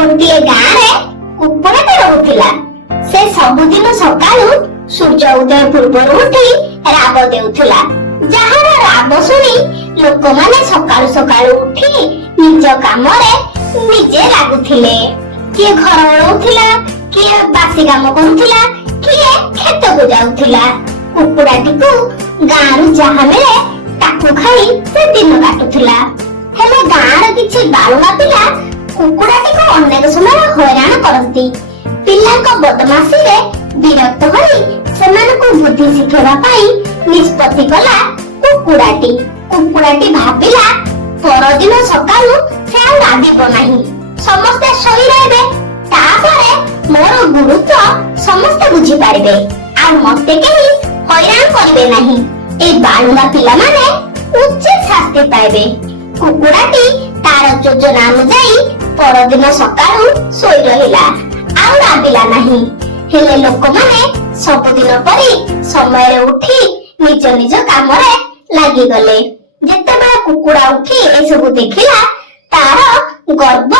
ଗୋଟିଏ ଗାଁରେ କୁକୁଡ଼ାଟେ ରହୁଥିଲା। ସେ ସବୁଦିନ ସକାଳୁ ସୂର୍ଯ୍ୟ ଉଦୟ ପୂର୍ବରୁ ଉଠି ରାବ ଦେଉଥିଲା। ଯାହାର ରାବ ଶୁଣି ଲୋକମାନେ ସକାଳୁ ସକାଳୁ ଉଠି ନିଜ କାମରେ ନିଜେ ଲାଗୁଥିଲେ। କିଏ ଘର ଓଳଉଥିଲା, କିଏ ବାସି କାମ କରୁଥିଲା, କିଏ କ୍ଷେତକୁ ଯାଉଥିଲା। କୁକୁଡ଼ାଟିକୁ ଗାଁରୁ ଯାହା ମିଳେ ତାକୁ ଖାଇ ସେ ଦିନ କାଟୁଥିଲା। ହେଲେ ଗାଁର କିଛି ବାଳୁଙ୍ଗା ପିଲା କୁକୁଡ଼ାଟିକୁ ଅନେକ ସମୟ ହଇରାଣ କରନ୍ତି। ପିଲାଙ୍କ ବଦମାସିରେ ବିରକ୍ତ ହୋଇ ସେମାନଙ୍କୁ ବୁଦ୍ଧି ଶିଖେଇବା ପାଇଁ ନିଷ୍ପତ୍ତି କଲା କୁକୁଡ଼ାଟି। କୁକୁଡ଼ାଟି ଭାବିଲା ପରଦିନ ସକାଳୁ ସେ ଆଉ ରାବିବ ନାହିଁ, ସମସ୍ତେ ଶୋଇ ରହିବେ, ତାପରେ ମୋର ଗୁରୁତ୍ୱ ସମସ୍ତେ ବୁଝିପାରିବେ, ଆଉ ମତେ କେହି ହଇରାଣ କରିବେ ନାହିଁ। এই ବାଳୁଙ୍ଗା ପିଲାମାନେ ଉଚିତ ଶାସ୍ତି ପାଇବେ। କୁକୁଡ଼ାଟି ତାର ଯୋଜନା ଅନୁଯାୟୀ ପରଦିନ ସକାଳୁ ଶୋଇ ରହିଲା, ଆଉ ରାବିଲା ନାହିଁ। ହେଲେ ଲୋକମାନେ ସବୁଦିନ ପରି ସମୟରେ ଉଠି ନିଜ ନିଜ କାମରେ ଲାଗିଗଲେ। ଯେତେବେଳେ କୁକୁଡ଼ା ଉଠି ଏସବୁ ଦେଖିଲା, ତାର ଗର୍ବ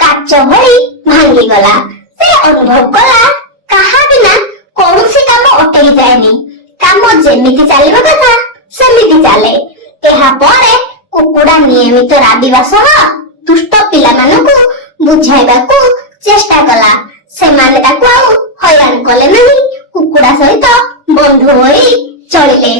କାଚ ଭଳି ଭାଙ୍ଗିଗଲା। ସେ ଅନୁଭବ କଲା କାହା ବିନା କୌଣସି କାମ ଅଟକି ଯାଏନି, କାମ ଯେମିତି ଚାଲିବା କଥା ସେମିତି ଚାଲେ। ଏହା ପରେ କୁକୁଡ଼ା ନିୟମିତ ରାବିବା ସହ ଦୁଷ୍ଟ ପିଲାମାନଙ୍କୁ ବୁଝାଇବାକୁ ଚେଷ୍ଟା କଲା। ସେମାନେ ତାକୁ ଆଉ ହଇରାଣ କଲେ ନାହିଁ, କୁକୁଡ଼ା ସହିତ ବନ୍ଧୁ ହୋଇ ଚଳିଲେ।